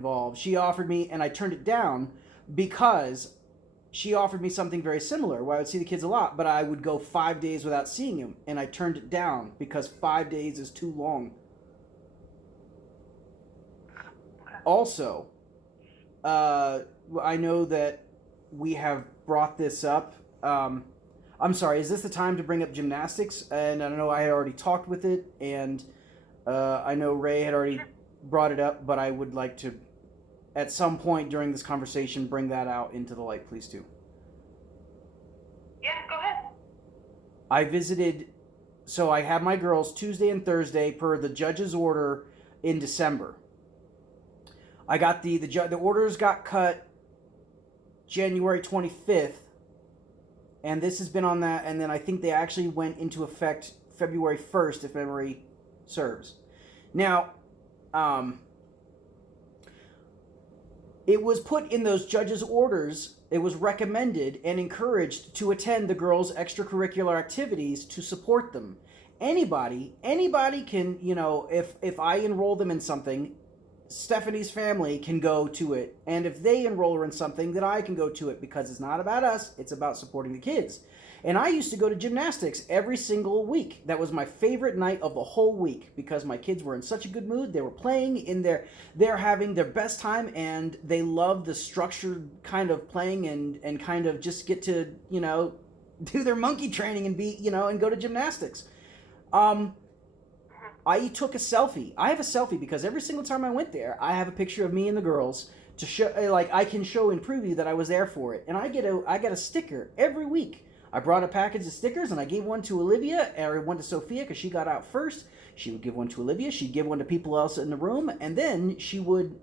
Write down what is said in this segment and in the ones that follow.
involved. She offered me, and I turned it down because she offered me something very similar where I would see the kids a lot, but I would go 5 days without seeing them, and I turned it down because 5 days is too long. Also, I know that we have brought this up. I'm sorry, is this the time to bring up gymnastics? And I know I had already talked with it, and I know Ray had already brought it up, but I would like to, at some point during this conversation, bring that out into the light, please, too. Yeah, go ahead. I visited, so I had my girls Tuesday and Thursday per the judge's order in December. I got the orders got cut January 25th, and this has been on that, and then I think they actually went into effect February 1st, if memory serves. Now, it was put in those judges' orders, it was recommended and encouraged to attend the girls' extracurricular activities to support them. Anybody can, if I enroll them in something, Stephanie's family can go to it. And if they enroll her in something, then I can go to it, because it's not about us, it's about supporting the kids. And I used to go to gymnastics every single week. That was my favorite night of the whole week, because my kids were in such a good mood. They were playing in they're having their best time, and they love the structured kind of playing and kind of just get to, do their monkey training and be, and go to gymnastics. I took a selfie. I have a selfie because every single time I went there, I have a picture of me and the girls to show, like, I can show in preview that I was there for it. And I get a sticker every week. I brought a package of stickers, and I gave one to Olivia, or one to Sophia because she got out first. She would give one to Olivia. She'd give one to people else in the room, and then she would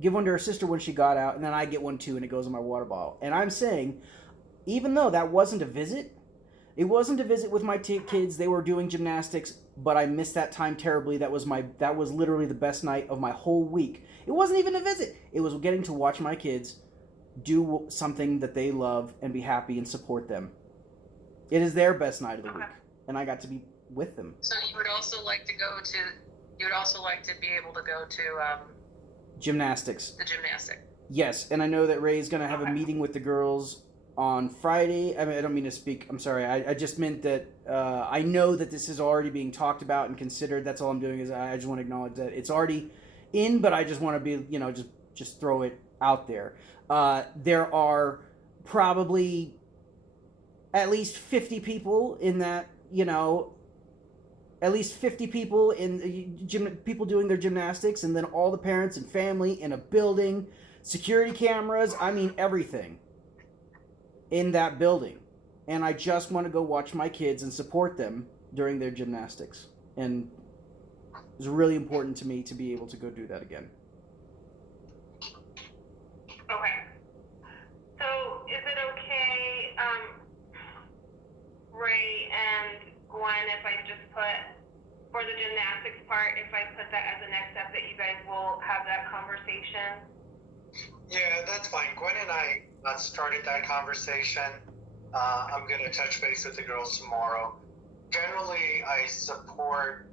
give one to her sister when she got out, and then I get one too, and it goes in my water bottle. And I'm saying, even though that wasn't a visit, it wasn't a visit with my kids. They were doing gymnastics, but I missed that time terribly. That was literally the best night of my whole week. It wasn't even a visit. It was getting to watch my kids do something that they love and be happy and support them. It is their best night of the week, and I got to be with them. So you would also like to be able to go to gymnastics. The gymnastics. Yes, and I know that Ray's going to have a meeting with the girls on Friday. I mean, I don't mean to speak. I'm sorry. I just meant that I know that this is already being talked about and considered. That's all I'm doing is I just want to acknowledge that it's already in, but I just want to be, just throw it out there. There are probably at least 50 people in that, at least 50 people in people doing their gymnastics, and then all the parents and family in a building, security cameras, I mean everything in that building. And I just want to go watch my kids and support them during their gymnastics. And it's really important to me to be able to go do that again. Okay. So is it okay, Ray and Gwen, if I just put, for the gymnastics part, if I put that as a next step, that you guys will have that conversation? Yeah, that's fine. Gwen and I started that conversation. I'm going to touch base with the girls tomorrow. Generally, I support,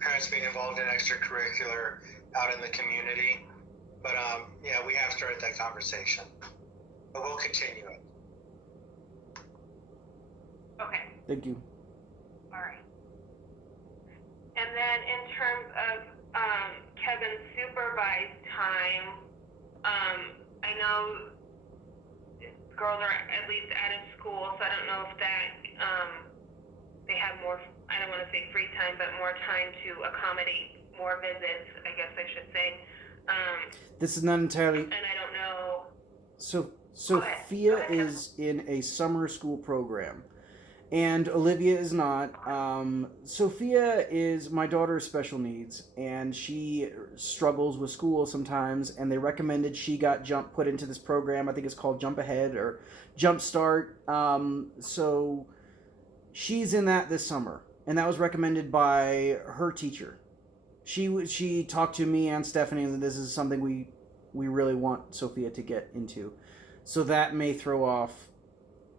parents being involved in extracurricular out in the community. But, yeah, we have started that conversation. But we'll continue it. Okay. Thank you. All right. And then in terms of Kevin's supervised time, I know girls are at least out of school, so I don't know if that they have more, I don't want to say free time, but more time to accommodate more visits, I guess I should say. This is not entirely... And I don't know... So Sophia is in a summer school program, and Olivia is not. Sophia is my daughter's special needs, and she struggles with school sometimes, and they recommended she got put into this program. I think it's called Jump Ahead or Jump Start. So she's in that this summer, and that was recommended by her teacher. She talked to me and Stephanie, and this is something we really want Sophia to get into. So that may throw off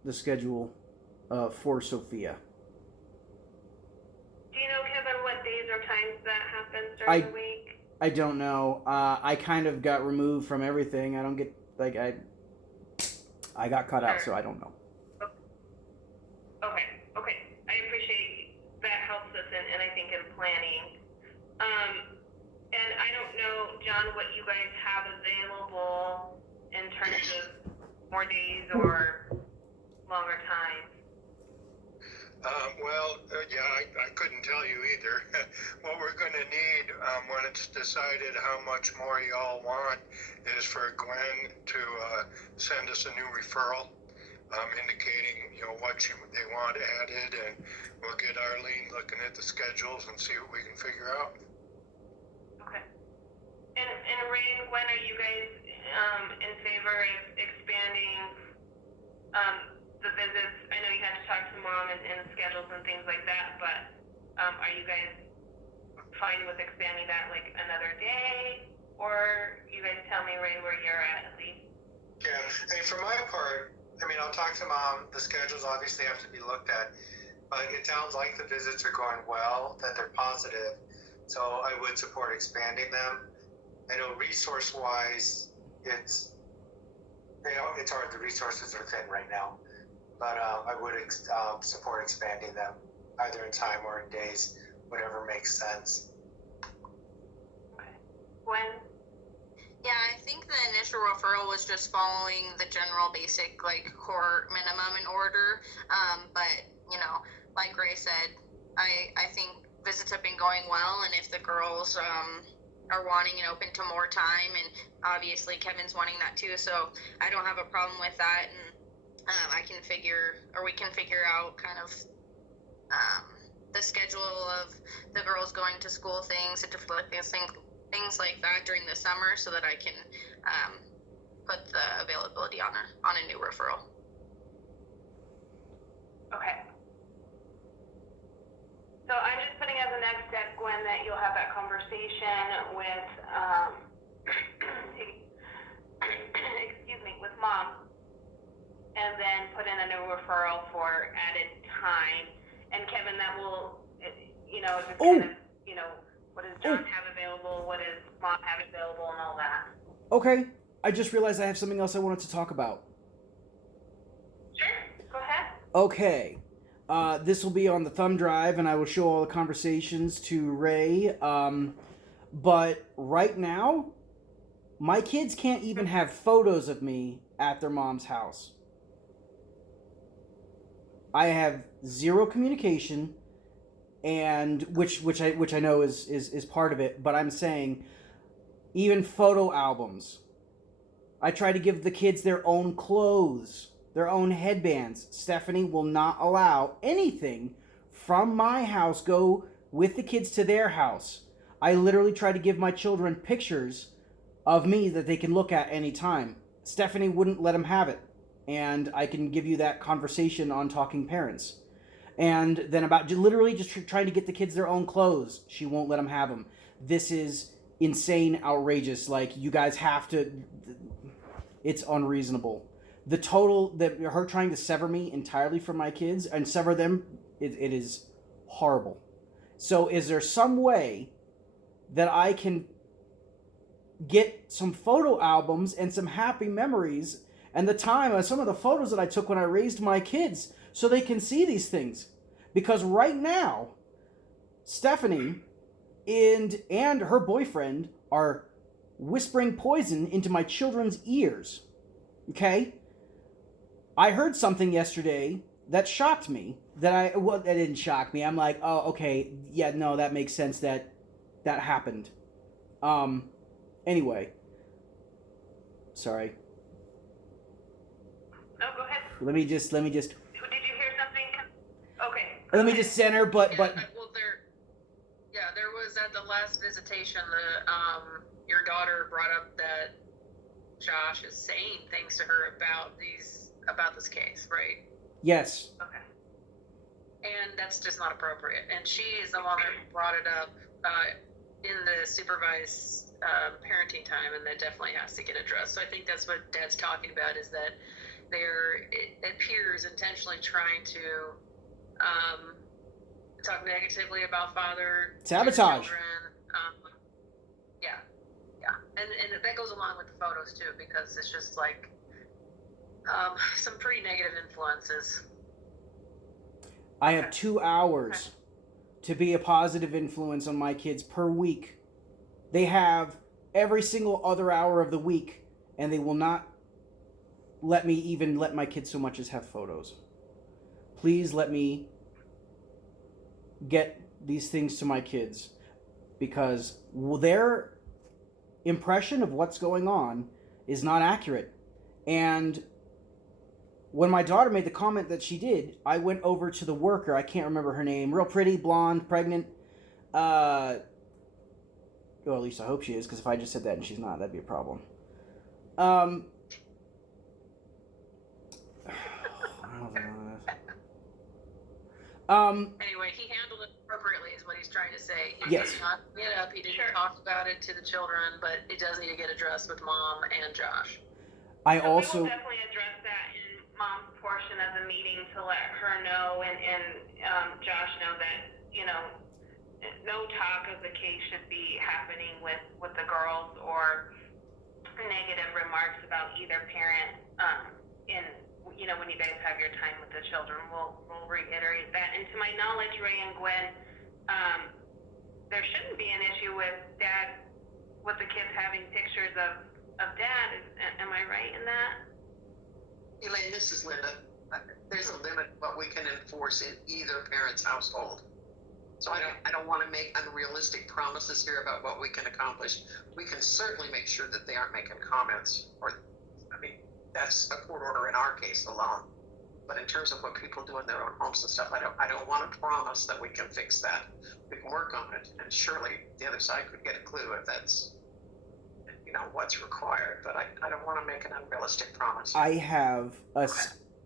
the schedule for Sophia. Do you know, Kevin, what days or times that happens during the week? I don't know. I kind of got removed from everything. I don't get like I got cut out, so I don't know. Okay. I appreciate that helps us and I think in planning. And I don't know, John, what you guys have available in terms of more days or longer times. I couldn't tell you either. What we're going to need when it's decided how much more y'all want is for Gwen to send us a new referral indicating what they want added, and we'll get Arlene looking at the schedules and see what we can figure out. Okay. And Ray and Gwen, are you guys in favor of expanding the visits? I know you had to talk to Mom and schedules and things like that, but are you guys fine with expanding that like another day? Or you guys tell me, Ray, where you're at least? Yeah, for my part, I'll talk to Mom. The schedules obviously have to be looked at, but it sounds like the visits are going well, that they're positive. So I would support expanding them. I know resource-wise, it's hard. The resources are thin right now, but I would support expanding them, either in time or in days, whatever makes sense. Okay. Gwen? Yeah, I think the initial referral was just following the general basic core minimum in order. But like Ray said, I think visits have been going well, and if the girls are wanting and open to more time, and obviously Kevin's wanting that too, so I don't have a problem with that, and we can figure out kind of the schedule of the girls going to school things and different things like that during the summer, so that I can put the availability on a new referral. Okay. So I'm just putting as a next step, Gwen, that you'll have that conversation with, with Mom, and then put in a new referral for added time. And Kevin, that will, just kind of, what does John have available, what does Mom have available, and all that. Okay, I just realized I have something else I wanted to talk about. Sure, go ahead. Okay. This will be on the thumb drive, and I will show all the conversations to Ray. But right now, my kids can't even have photos of me at their mom's house. I have zero communication, and which I know is part of it. But I'm saying, even photo albums. I try to give the kids their own clothes, their own headbands. Stephanie will not allow anything from my house go with the kids to their house. I literally try to give my children pictures of me that they can look at any time. Stephanie wouldn't let them have it. And I can give you that conversation on Talking Parents. And then about literally just trying to get the kids their own clothes. She won't let them have them. This is insane, outrageous. Like, you guys have to... It's unreasonable. The total that her trying to sever me entirely from my kids and sever them, it is horrible. So is there some way that I can get some photo albums and some happy memories and the time of some of the photos that I took when I raised my kids so they can see these things? Because right now, Stephanie and her boyfriend are whispering poison into my children's ears. Okay? I heard something yesterday that shocked me. That didn't shock me. I'm like, oh, okay, yeah, no, that makes sense that happened. Anyway. Sorry. No, go ahead. Let me just. Did you hear something? Okay. Let me just center, but. Well, there was at the last visitation, your daughter brought up that Josh is saying things to her about this case, right? Yes. Okay. And that's just not appropriate. And she is the one that brought it up in the supervised parenting time, and that definitely has to get addressed. So I think that's what Dad's talking about, is that it appears intentionally trying to talk negatively about father. Sabotage. Yeah. that goes along with the photos too, because it's just like some pretty negative influences. I have 2 hours to be a positive influence on my kids per week. They have every single other hour of the week, and they will not let me even let my kids so much as have photos. Please let me get these things to my kids, because their impression of what's going on is not accurate. And when my daughter made the comment that she did, I went over to the worker. I can't remember her name. Real pretty, blonde, pregnant. Well, at least I hope she is, because if I just said that and she's not, that'd be a problem. Anyway, he handled it appropriately, is what he's trying to say. He Yes. did not get up. He didn't talk about it to the children, but it does need to get addressed with Mom and Josh. I So also... we will definitely address that in Mom's portion of the meeting to let her know and Josh know that, you know, no talk of the case should be happening with the girls or negative remarks about either parent in, you know, when you guys have your time with the children. We'll reiterate that. And to my knowledge, Ray and Gwen, there shouldn't be an issue with the kids having pictures of Dad. Am I right in that? Elaine, this is Linda. There's a limit what we can enforce in either parent's household. So I don't want to make unrealistic promises here about what we can accomplish. We can certainly make sure that they aren't making comments, or, I mean, that's a court order in our case alone. But in terms of what people do in their own homes and stuff, I don't want to promise that we can fix that. We can work on it, and surely the other side could get a clue if that's, you know, what's required. But I don't want to make an unrealistic promise. I have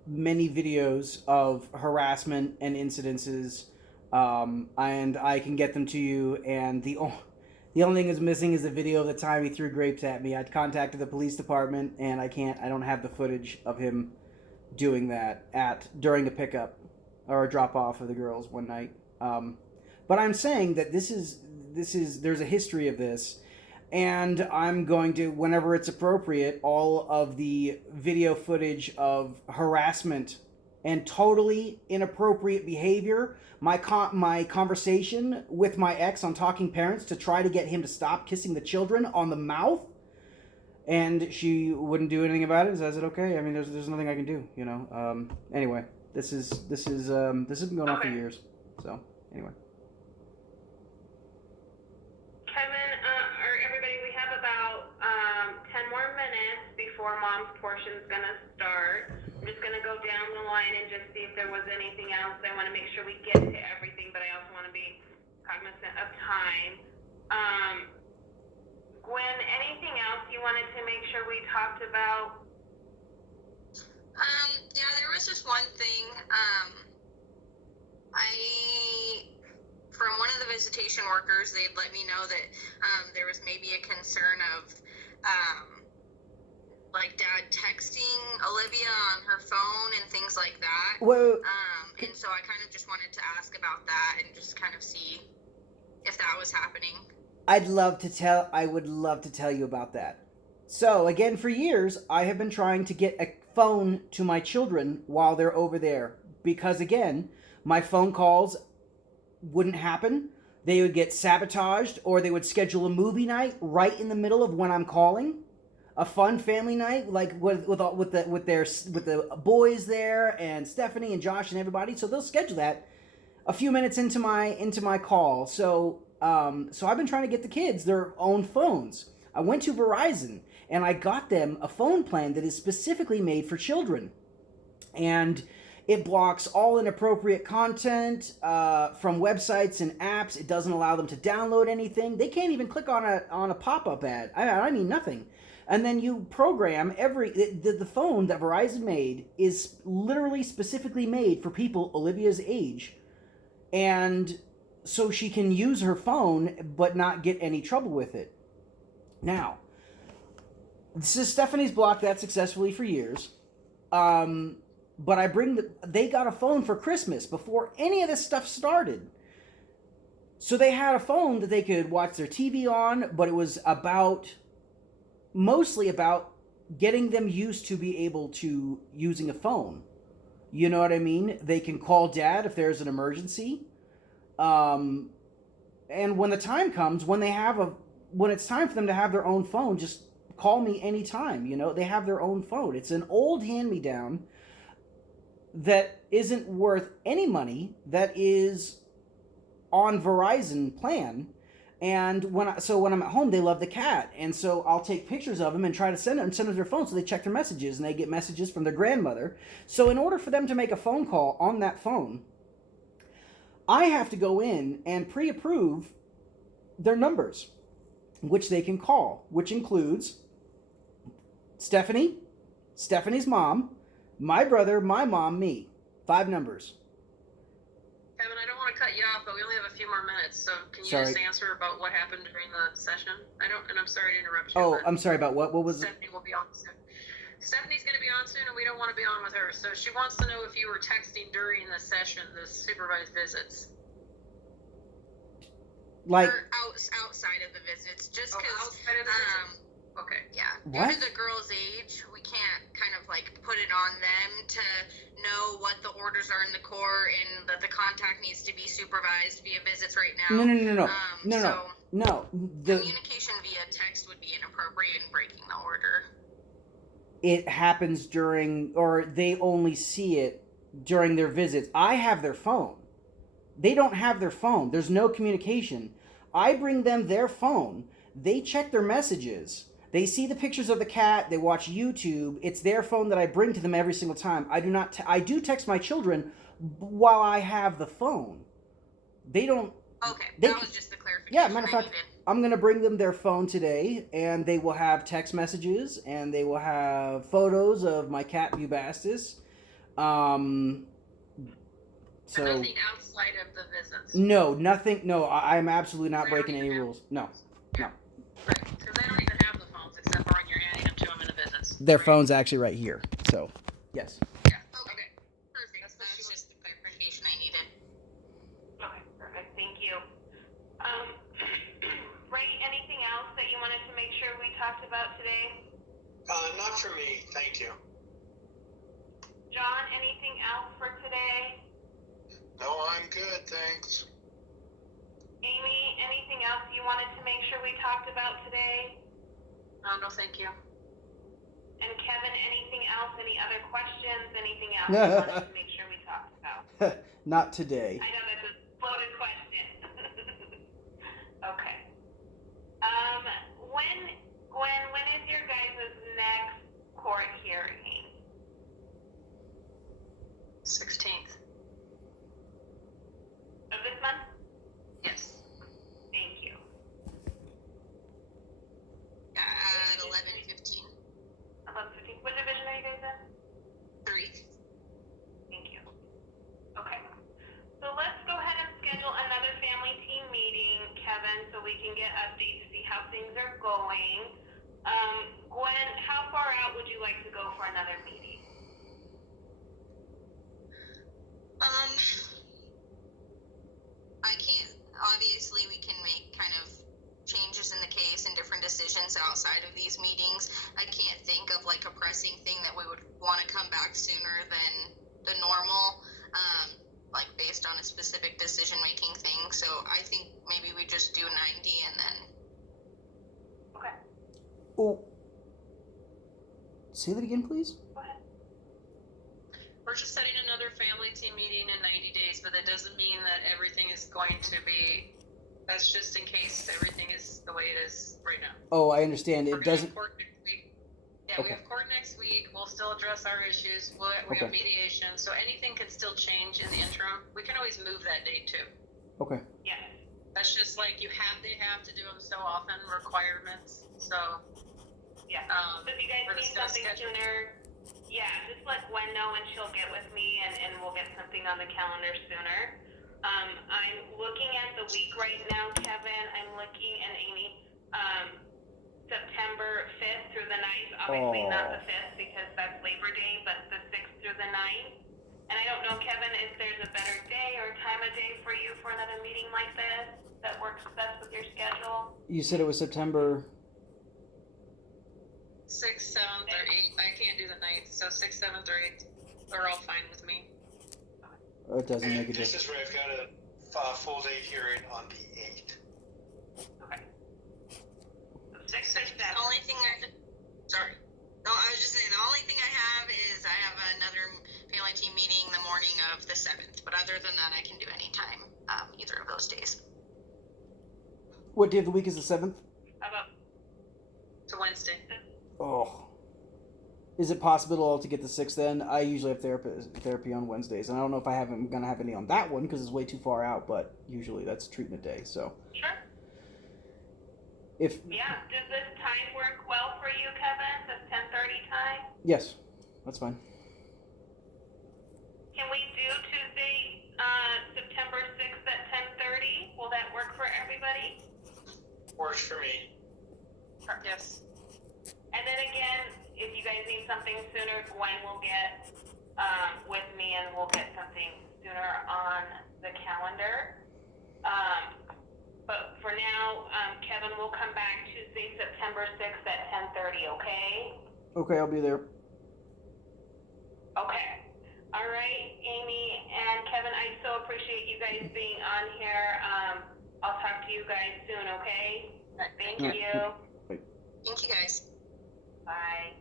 many videos of harassment and incidences, and I can get them to you. And the only thing that's missing is a video of the time he threw grapes at me. I'd contacted the police department, and I don't have the footage of him doing that during a pickup or a drop off of the girls one night. But I'm saying that there's a history of this. And I'm going to, whenever it's appropriate, all of the video footage of harassment and totally inappropriate behavior, my conversation with my ex on Talking Parents to try to get him to stop kissing the children on the mouth, and she wouldn't do anything about it. So I said, okay. I mean, there's nothing I can do, you know. Anyway, this has been going on for years. So anyway. Kevin, or everybody, we have about 10 more minutes before Mom's portion is going to start. I'm just going to go down the line and just see if there was anything else. I want to make sure we get to everything, but I also want to be cognizant of time. Gwen, anything else you wanted to make sure we talked about? Yeah, there was just one thing. From one of the visitation workers, they'd let me know that there was maybe a concern of like Dad texting Olivia on her phone and things like that. Well, and so I kind of just wanted to ask about that and just kind of see if that was happening. I would love to tell you about that. So, again, for years, I have been trying to get a phone to my children while they're over there. Because, again, my phone calls wouldn't happen. They would get sabotaged, or they would schedule a movie night right in the middle of when I'm calling. A fun family night, like with the boys there, and Stephanie and Josh and everybody. So they'll schedule that a few minutes into my call. So I've been trying to get the kids their own phones. I went to Verizon and I got them a phone plan that is specifically made for children, and it blocks all inappropriate content from websites and apps. It doesn't allow them to download anything. They can't even click on a pop-up ad. I mean nothing. And then you program the phone that Verizon made is literally specifically made for people Olivia's age, and so she can use her phone but not get any trouble with it. Now, Stephanie's blocked that successfully for years. But they got a phone for Christmas before any of this stuff started. So they had a phone that they could watch their TV on, but it was about mostly about getting them used to be able to using a phone. You know what I mean? They can call dad if there's an emergency. And when the time comes, when it's time for them to have their own phone, just call me anytime. You know, they have their own phone. It's an old hand-me-down that isn't worth any money, that is on Verizon plan. And when I'm at home, they love the cat, and so I'll take pictures of them and try to send them their phone, so they check their messages, and they get messages from their grandmother. So in order for them to make a phone call on that phone, I have to go in and pre-approve their numbers, which they can call, which includes Stephanie's mom, my brother, my mom, me. 5 numbers. Kevin, I don't want to cut you off, but we only have a few more minutes, so can you just answer about what happened during the session? And I'm sorry to interrupt you. Oh, I'm sorry about what? What was Stephanie will be on soon. Stephanie's going to be on soon, and we don't want to be on with her. So she wants to know if you were texting during the session, the supervised visits. Like, or outside of the visits, just because. Outside of the visits. Okay. Yeah. What? Due to the girl's age, we can't kind of like put it on them to know what the orders are in the court and that the contact needs to be supervised via visits right now. No. Communication via text would be inappropriate in breaking the order. It happens or they only see it during their visits. I have their phone. They don't have their phone. There's no communication. I bring them their phone. They check their messages. They see the pictures of the cat. They watch YouTube. It's their phone that I bring to them every single time. I do text my children while I have the phone. They don't. Okay, that was just the clarification. Yeah, matter of fact, I'm going to bring them their phone today, and they will have text messages, and they will have photos of my cat Bubastis. So nothing outside of the visits? No, nothing. No, I'm absolutely not breaking any rules. No. Right, because they don't even have the phones except for when you're handing them to them in the visits. Their phone's actually right here, so, yes. Yeah, okay. Perfect. That's just the clarification I needed. Okay, perfect. Thank you. Ray, anything else that you wanted to make sure we talked about today? Not for me, thank you. John, anything else for today? No, I'm good, thanks. Amy, anything else you wanted to make sure we talked about today? No, thank you. And Kevin, anything else? Any other questions? Anything else you wanted to make sure we talked about? Not today. I know that's a loaded question. Okay. When is your guys' next court hearing? 16th. Of this month? Yes. Thank you. At 11:15. 11:15. What division are you guys in? 3. Thank you. Okay. So let's go ahead and schedule another family team meeting, Kevin, so we can get updates, see how things are going. Gwen, how far out would you like to go for another meeting? I can't, obviously we can make kind of changes in the case and different decisions outside of these meetings. I can't think of like a pressing thing that we would want to come back sooner than the normal, like based on a specific decision-making thing. So I think maybe we just do 90 and then. Okay. Oh. Say that again, please. Go ahead. We're just setting another family team meeting in 90 days, but that doesn't mean that everything is going to be, that's just in case everything is the way it is right now. Oh, I understand. It doesn't. Court next week. Yeah, Okay. we have court next week. We'll still address our issues. We have mediation, so anything could still change in the interim. We can always move that date too. Okay. Yes. That's just like they have to do them so often, requirements. So. Yeah. So if you guys need something sooner, yeah, just let Gwen know and she'll get with me and we'll get something on the calendar sooner. I'm looking at the week right now, Kevin. I'm looking, and Amy, September 5th through the 9th. Obviously not the 5th because that's Labor Day, but the 6th through the 9th. And I don't know, Kevin, if there's a better day or time of day for you for another meeting like this that works best with your schedule. You said it was September. 6th, 7th, or 8th. I can't do the 9th, so 6th, 7th, or 8th are all fine with me. It doesn't make a And this difference. is where I've got a full day hearing on the 8th. Okay. So 6 or 7. The only thing sorry. No, I was just saying, the only thing I have is I have another family team meeting the morning of the 7th. But other than that, I can do any time, either of those days. What day of the week is the 7th? How about It's a Wednesday. Oh. Is it possible to get the 6th then? I usually have therapy on Wednesdays, and I don't know if I'm going to have any on that one because it's way too far out, but usually that's treatment day, so. sure? Yeah. Does this time work well for you, Kevin? This 10:30 time? Yes, that's fine. Can we do Tuesday, September 6th at 10:30? Will that work for everybody? Works for me. Yes. And then again, if you guys need something sooner, Gwen will get with me and we'll get something sooner on the calendar. But for now, Kevin will come back Tuesday, September 6th at 10:30, okay? Okay, I'll be there. Okay. All right, Amy and Kevin, I so appreciate you guys being on here. I'll talk to you guys soon, okay? Thank you. Thank you, guys. Bye.